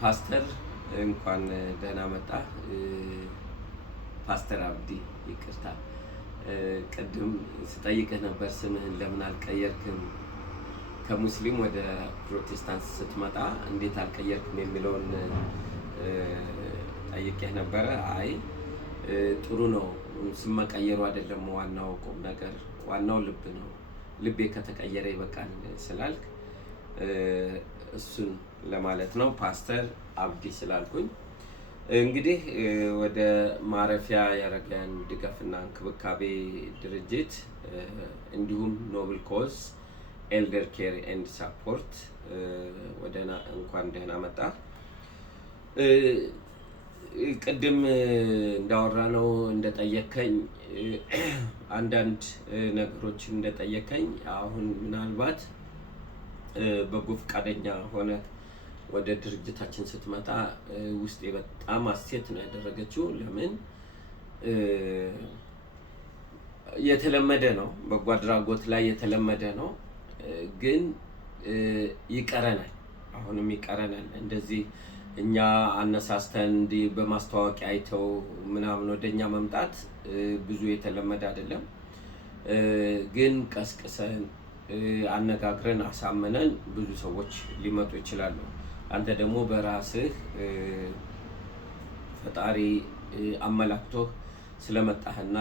ፓስተር እንኳን ደህና መጣ። ፓስተር አብዲ ይቅርታ፣ ቅድም ስጠይቅህ ነበር ስምህን ለምን አልቀየርክም፣ ከሙስሊም ወደ ፕሮቴስታንት ስትመጣ እንዴት አልቀየርክም የሚለውን ጠይቄህ ነበረ። አይ ጥሩ ነው፣ ስም መቀየሩ አይደለም ዋናው ቁም ነገር፣ ዋናው ልብ ነው። ልቤ ከተቀየረ ይበቃል ስላልክ እሱን ለማለት ነው። ፓስተር አብዲ ስላልኩኝ እንግዲህ ወደ ማረፊያ የአረጋውያን ድጋፍና እንክብካቤ ድርጅት እንዲሁም ኖብል ኮዝ ኤልደር ኬር ኤንድ ሳፖርት እንኳን ደህና መጣ። ቅድም እንዳወራነው እንደጠየከኝ አንዳንድ ነገሮች እንደጠየከኝ አሁን ምናልባት በጎ ፈቃደኛ ሆነ ወደ ድርጅታችን ስትመጣ ውስጤ በጣም ሐሴት ነው ያደረገችው። ለምን የተለመደ ነው፣ በጎ አድራጎት ላይ የተለመደ ነው፣ ግን ይቀረናል፣ አሁንም ይቀረናል። እንደዚህ እኛ አነሳስተን እንዲህ በማስተዋወቂያ አይተው ምናምን ወደኛ መምጣት ብዙ የተለመደ አይደለም። ግን ቀስቅሰን አነጋግረን አሳምነን ብዙ ሰዎች ሊመጡ ይችላሉ። አንተ ደግሞ በራስህ ፈጣሪ አመላክቶህ ስለመጣህና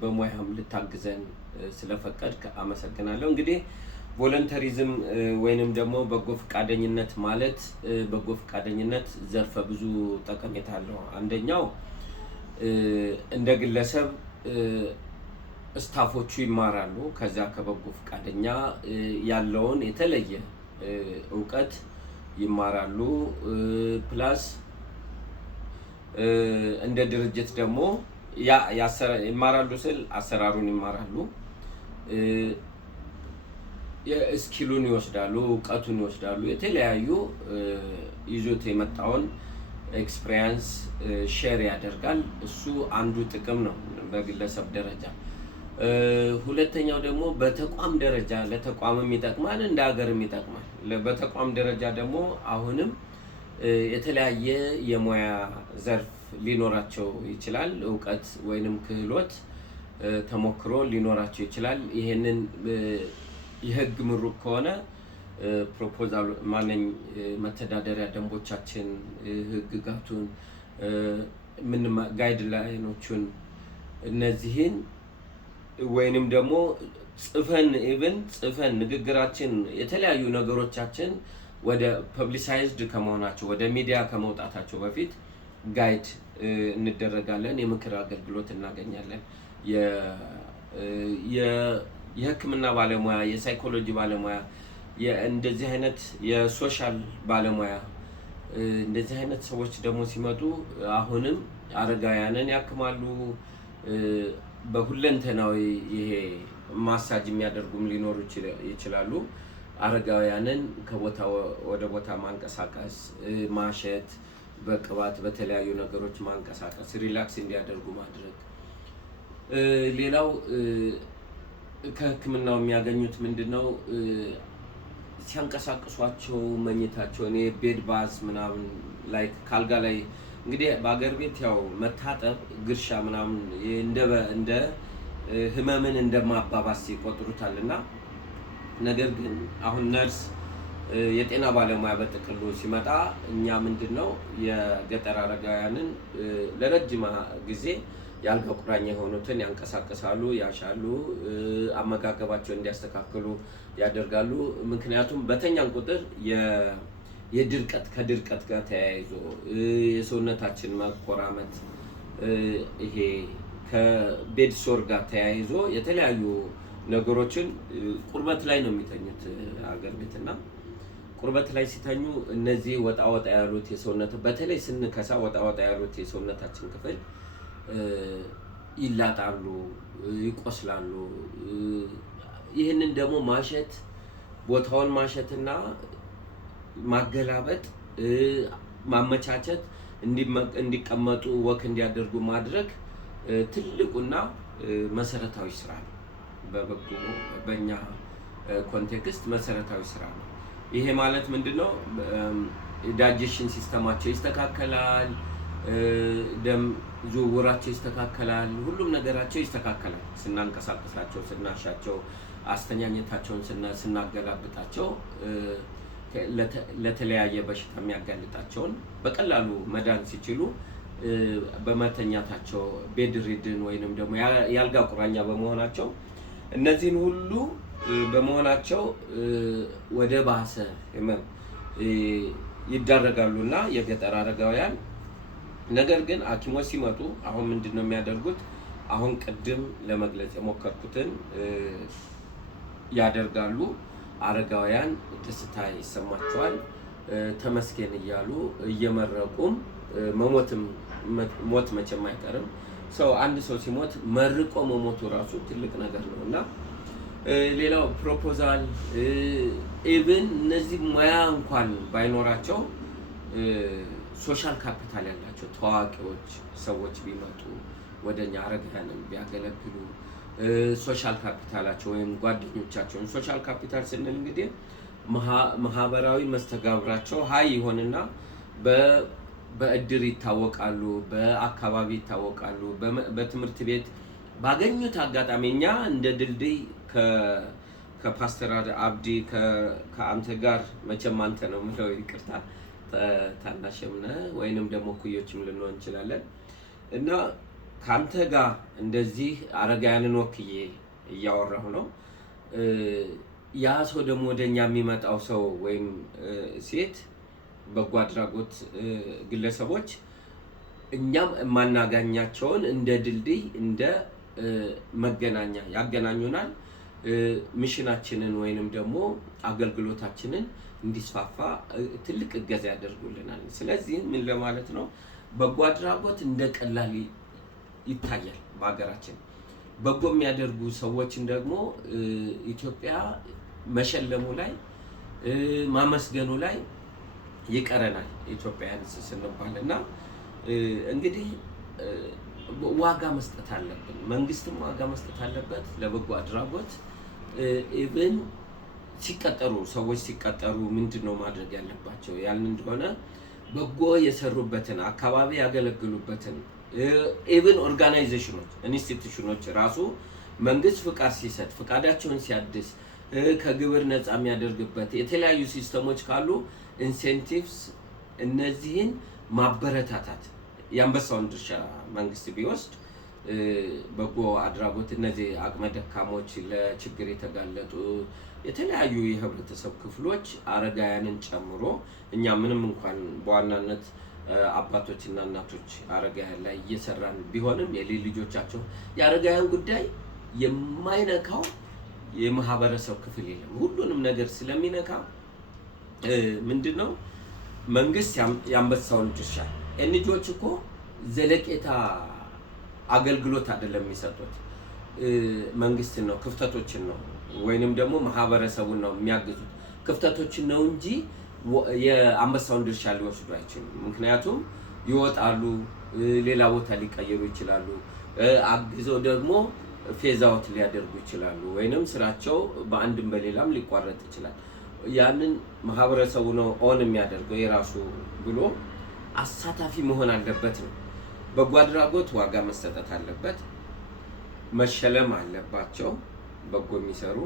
በሙያም ልታግዘን ስለፈቀድክ አመሰግናለሁ። እንግዲህ ቮለንተሪዝም ወይንም ደግሞ በጎ ፈቃደኝነት ማለት በጎ ፈቃደኝነት ዘርፈ ብዙ ጠቀሜታ አለው። አንደኛው እንደ ግለሰብ ስታፎቹ ይማራሉ። ከዛ ከበጎ ፈቃደኛ ያለውን የተለየ እውቀት ይማራሉ። ፕላስ እንደ ድርጅት ደግሞ ይማራሉ ስል አሰራሩን ይማራሉ፣ የስኪሉን ይወስዳሉ፣ እውቀቱን ይወስዳሉ። የተለያዩ ይዞት የመጣውን ኤክስፒሪየንስ ሼር ያደርጋል። እሱ አንዱ ጥቅም ነው በግለሰብ ደረጃ። ሁለተኛው ደግሞ በተቋም ደረጃ ለተቋምም ይጠቅማል፣ እንደ ሀገርም ይጠቅማል። በተቋም ደረጃ ደግሞ አሁንም የተለያየ የሙያ ዘርፍ ሊኖራቸው ይችላል። እውቀት ወይንም ክህሎት ተሞክሮ ሊኖራቸው ይችላል። ይሄንን የህግ ምሩቅ ከሆነ ፕሮፖዛል መተዳደሪያ ደንቦቻችን፣ ህግጋቱን፣ ጋይድ ላይኖቹን እነዚህን ወይንም ደግሞ ጽፈን ንግግራችን የተለያዩ ነገሮቻችን ወደ ፐብሊሳይዝድ ከመሆናቸው ወደ ሚዲያ ከመውጣታቸው በፊት ጋይድ እንደረጋለን፣ የምክር አገልግሎት እናገኛለን። የህክምና ባለሙያ፣ የሳይኮሎጂ ባለሙያ፣ እንደዚህ አይነት የሶሻል ባለሙያ እንደዚህ አይነት ሰዎች ደግሞ ሲመጡ አሁንም አረጋውያንን ያክማሉ። በሁለንተናዊ ይሄ ማሳጅ የሚያደርጉም ሊኖሩ ይችላሉ። አረጋውያንን ከቦታ ወደ ቦታ ማንቀሳቀስ፣ ማሸት፣ በቅባት በተለያዩ ነገሮች ማንቀሳቀስ፣ ሪላክስ እንዲያደርጉ ማድረግ። ሌላው ከህክምናው የሚያገኙት ምንድነው? ሲያንቀሳቅሷቸው መኝታቸውን ቤድ ባዝ ምናምን ላይ ካልጋ ላይ እንግዲህ በአገር ቤት ያው መታጠብ ግርሻ ምናምን እንደ ህመምን እንደማባባስ ይቆጥሩታልና፣ ነገር ግን አሁን ነርስ የጤና ባለሙያ በጥቅሉ ሲመጣ እኛ ምንድነው የገጠር አረጋውያንን ለረጅም ጊዜ የአልጋ ቁራኛ የሆኑትን ያንቀሳቅሳሉ፣ ያሻሉ፣ አመጋገባቸውን እንዲያስተካክሉ ያደርጋሉ። ምክንያቱም በተኛን ቁጥር ከድርቀት ጋር ተያይዞ የሰውነታችን መቆራመት ይሄ ከቤድ ሶር ጋር ተያይዞ የተለያዩ ነገሮችን ቁርበት ላይ ነው የሚተኙት አገር ቤትና ቁርበት ላይ ሲተኙ እነዚህ ወጣ ያሉት የሰውነት በተለይ ስንከሳ ወጣ ያሉት የሰውነታችን ክፍል ይላጣሉ፣ ይቆስላሉ። ይህንን ደግሞ ማሸት፣ ቦታውን ማሸትና ማገላበጥ፣ ማመቻቸት፣ እንዲቀመጡ ወክ እንዲያደርጉ ማድረግ ትልቁና መሰረታዊ ስራ ነው። በእኛ ኮንቴክስት መሰረታዊ ስራ ነው። ይሄ ማለት ምንድነው? ዳይጀሽን ሲስተማቸው ይስተካከላል፣ ደም ዝውውራቸው ይስተካከላል፣ ሁሉም ነገራቸው ይስተካከላል። ስናንቀሳቀሳቸው፣ ስናሻቸው፣ አስተኛኘታቸውን ስናገላብጣቸው ለተለያየ በሽታ የሚያጋልጣቸውን በቀላሉ መዳን ሲችሉ በመተኛታቸው ቤድ ሪድን ወይንም ደግሞ ያልጋ ቁራኛ በመሆናቸው እነዚህን ሁሉ በመሆናቸው ወደ ባሰ ህመም ይዳረጋሉና የገጠር አረጋውያን። ነገር ግን ሐኪሞች ሲመጡ አሁን ምንድነው የሚያደርጉት? አሁን ቅድም ለመግለጽ የሞከርኩትን ያደርጋሉ። አረጋውያን ደስታ ይሰማቸዋል፣ ተመስገን እያሉ እየመረቁም ሞት መቼም አይቀርም። አንድ ሰው ሲሞት መርቆ መሞቱ ራሱ ትልቅ ነገር ነው እና ሌላው ፕሮፖዛል ኢቭን እነዚህ ሙያ እንኳን ባይኖራቸው ሶሻል ካፒታል ያላቸው ታዋቂዎች ሰዎች ቢመጡ ወደኛ አረጋውያንን ቢያገለግሉ ሶሻል ካፒታላቸው ወይም ጓደኞቻቸውን ሶሻል ካፒታል ስንል እንግዲህ ማህበራዊ መስተጋብራቸው ሀይ ይሆንና በእድር ይታወቃሉ፣ በአካባቢ ይታወቃሉ፣ በትምህርት ቤት ባገኙት አጋጣሚ እኛ እንደ ድልድይ ከፓስተር አብዲ ከአንተ ጋር መቼም አንተ ነው የምለው ይቅርታ ታናሽም ነህ ወይንም ደግሞ ኩዮችም ልንሆን እንችላለን እና ካንተ ጋር እንደዚህ አረጋውያንን ወክዬ እያወራሁ ነው። ያ ሰው ደግሞ ወደኛ የሚመጣው ሰው ወይም ሴት በጎ አድራጎት ግለሰቦች እኛም የማናገኛቸውን እንደ ድልድይ እንደ መገናኛ ያገናኙናል። ሚሽናችንን ወይንም ደግሞ አገልግሎታችንን እንዲስፋፋ ትልቅ እገዛ ያደርጉልናል። ስለዚህ ምን ለማለት ነው? በጎ አድራጎት እንደ ቀላል ይታያል በሀገራችን። በጎ የሚያደርጉ ሰዎችን ደግሞ ኢትዮጵያ መሸለሙ ላይ ማመስገኑ ላይ ይቀረናል ኢትዮጵያውያን ስንባል እና እንግዲህ ዋጋ መስጠት አለብን። መንግስትም ዋጋ መስጠት አለበት ለበጎ አድራጎት። ኢቭን ሲቀጠሩ ሰዎች ሲቀጠሩ ምንድነው ማድረግ ያለባቸው ያልን እንደሆነ በጎ የሰሩበትን አካባቢ ያገለግሉበትን ኢቭን ኦርጋናይዜሽኖች ኢንስቲትዩሽኖች ራሱ መንግስት ፍቃድ ሲሰጥ ፍቃዳቸውን ሲያድስ ከግብር ነፃ የሚያደርግበት የተለያዩ ሲስተሞች ካሉ ኢንሴንቲቭስ እነዚህን ማበረታታት የአንበሳውን ድርሻ መንግስት ቢወስድ በጎ አድራጎት እነዚህ አቅመ ደካሞች ለችግር የተጋለጡ የተለያዩ የህብረተሰብ ክፍሎች አረጋውያንን ጨምሮ እኛ ምንም እንኳን በዋናነት አባቶችና እናቶች አረጋውያን ላይ እየሰራን ቢሆንም የሌሎች ልጆቻቸው የአረጋውያን ጉዳይ የማይነካው የማህበረሰብ ክፍል የለም። ሁሉንም ነገር ስለሚነካ ምንድነው መንግስት ያንበሳውን ድርሻ ኤንጂኦዎች እኮ ዘለቄታ አገልግሎት አይደለም የሚሰጡት መንግስትን ነው ክፍተቶችን ነው ወይንም ደግሞ ማህበረሰቡን ነው የሚያግዙት ክፍተቶችን ነው እንጂ የአንበሳውን ድርሻ ሊወስዱ አይችሉም። ምክንያቱም ይወጣሉ፣ ሌላ ቦታ ሊቀየሩ ይችላሉ፣ አግዘው ደግሞ ፌዛውት ሊያደርጉ ይችላሉ፣ ወይንም ስራቸው በአንድም በሌላም ሊቋረጥ ይችላል። ያንን ማህበረሰቡ ነው ኦን የሚያደርገው የራሱ ብሎ አሳታፊ መሆን አለበት ነው። በጎ አድራጎት ዋጋ መሰጠት አለበት፣ መሸለም አለባቸው። በጎ የሚሰሩ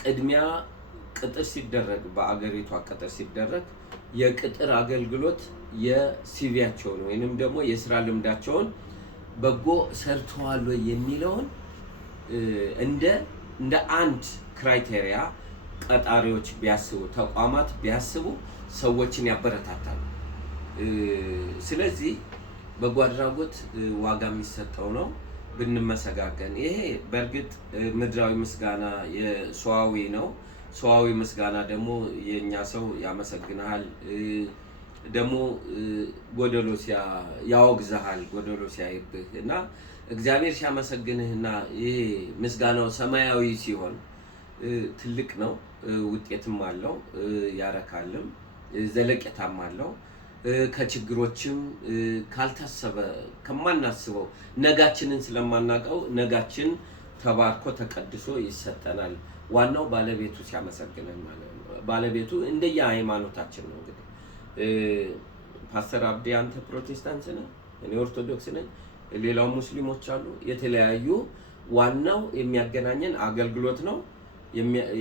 ቅድሚያ ቅጥር ሲደረግ በአገሪቷ ቅጥር ሲደረግ የቅጥር አገልግሎት የሲቪያቸውን ወይንም ደግሞ የስራ ልምዳቸውን በጎ ሰርተዋል ወይ የሚለውን እንደ አንድ ክራይቴሪያ ቀጣሪዎች ቢያስቡ ተቋማት ቢያስቡ ሰዎችን ያበረታታሉ። ስለዚህ በጎ አድራጎት ዋጋ የሚሰጠው ነው ብንመሰጋገን። ይሄ በእርግጥ ምድራዊ ምስጋና የሰዋዊ ነው። ሰዋዊ ምስጋና ደግሞ የኛ ሰው ያመሰግናል ደግሞ ጎደሎ ያወግዛል ጎደሎ ሲያይብህ እና እግዚአብሔር ሲያመሰግንህና ይሄ ምስጋናው ሰማያዊ ሲሆን ትልቅ ነው፣ ውጤትም አለው፣ ያረካልም፣ ዘለቄታም አለው። ከችግሮችም ካልታሰበ ከማናስበው ነጋችንን ስለማናውቀው ነጋችን ተባርኮ ተቀድሶ ይሰጠናል። ዋናው ባለቤቱ ሲያመሰግነን ማለት ነው። ባለቤቱ እንደየ ሃይማኖታችን ነው። እንግዲህ ፓስተር አብዲ አንተ ፕሮቴስታንት ነህ፣ እኔ ኦርቶዶክስ ነኝ፣ ሌላው ሙስሊሞች አሉ። የተለያዩ ዋናው የሚያገናኘን አገልግሎት ነው።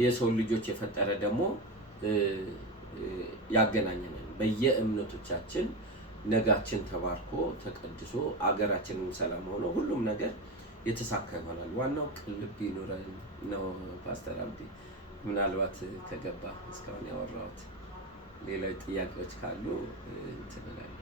የሰው ልጆች የፈጠረ ደግሞ ያገናኘናል። በየእምነቶቻችን ነጋችን ተባርኮ ተቀድሶ አገራችንን ሰላም ሆኖ ሁሉም ነገር የተሳካ ይሆናል። ዋናው ቅልብ ይኑረን ነው። ፓስተር አብዲ ምናልባት ከገባ እስካሁን ያወራሁት ሌላ ጥያቄዎች ካሉ እንትን እላለሁ።